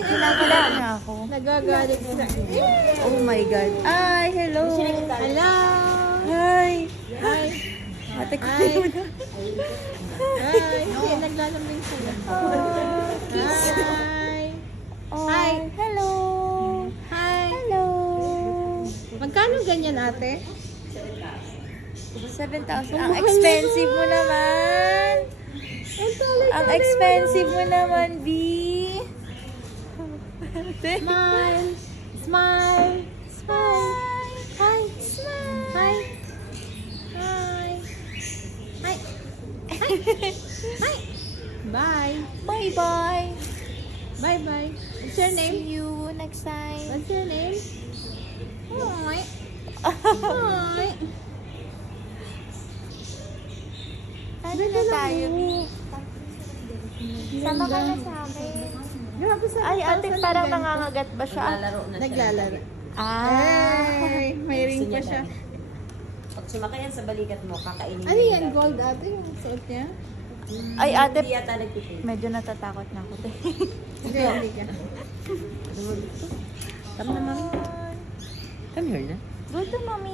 Kinakala niya ako. Nagagalit sa Oh my God. Ay, hello. Hello! Hi. Hi! Ate ko Hi. yun. Hi! Hindi, naglalambing sila. Hi! Oh, Hi. hello. Hi! Hello. Magkano ganyan, ate? 7,000. Ang expensive mo naman. Ang expensive mo naman, B. Smile! Smile! Smile! Hi! Smile. Hi! Hi! Hi! Hi! Hi! Bye! Bye-bye. Bye-bye! What's your name? See you next time. What's your name? Hi! Hi! Ano na tayo, B? Sama ka na sa akin. Grabe sa Ay, ate, parang ganito. nangangagat ba siya? Naglalaro. Ah. Ay, may ring pa siya. Pag sumakay yan sa balikat mo, kakainin Ano yan? Gold ate yung suot niya? Ay, ate, Hindi yata nagpipil. medyo natatakot na ako. Hindi, hindi ka. Come na, mami. Come here na. Go to mommy.